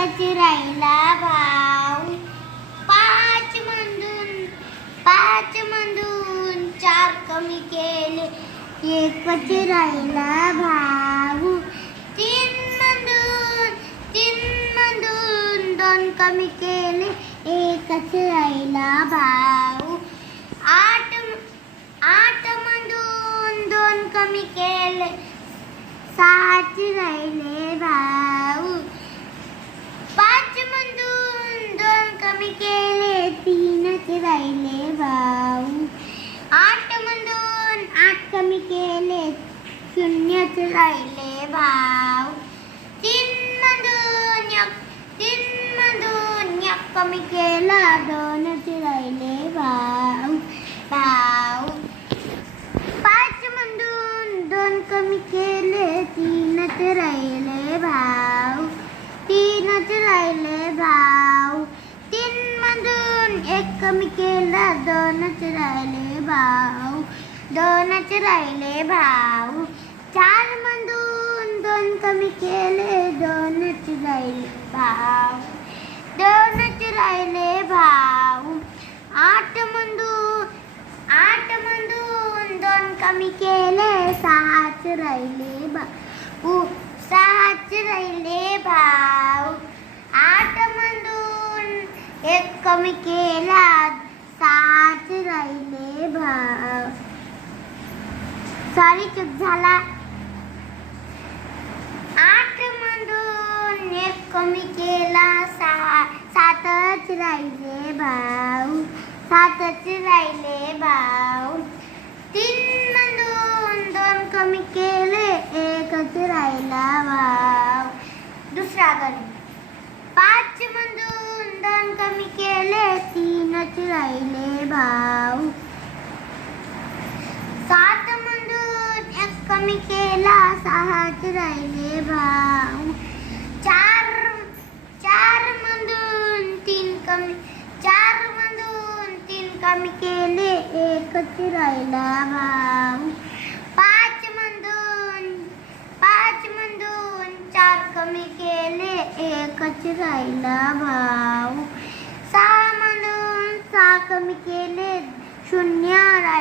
एकच राहिला भाऊ. पाच मधून चार कमी केले एकच राहिला भाऊ. तीन मधून दोन कमी केले एकच राहिला भाऊ. आठ मधून दोन कमी केले सात राहिले भाऊ. पाच मधून दोन कमी केले तीनच राहिले भाऊ. आठ मधून आठ कमी केले शून्यच राहिले भाऊ. तीन मधून एक कमी केला दोनच राहिले भाऊ. पाच मधून दोन कमी केले तीनच राहिले भाऊ. तीनच राहिले भाऊ. तीन मधून एक कमी केला दोनच राहिले भाऊ. दोनच राहिले भाऊ. चार मधून दोन कमी केले दोनच राहिले भाऊ. दोनच राहिले भाऊ. आठ मधून दोन कमी केले सहाच राहिले भाऊ. सहाच राहिले भाऊ. आठ मधून एक कमी केला सहाच राहिले भाऊ. सॉरी चूक झाला. आठ मधून एक कमी केला सातच राहिले भाऊ. सातच राहिले भाऊ. तीन मधून दोन कमी केले एकच राहिला भाऊ. दुसरा गणित. पाच मधून दोन कमी केले तीनच राहिले भाऊ. सात मधून एक कमी केला सहाच राहिले भाऊ. चार मधून तीन कमी केले एकच राहिला भाऊ. पाच मधून चार कमी केले एकच राहिला भाऊ. सहा मधून सहा कमी केले शून्य राहिले.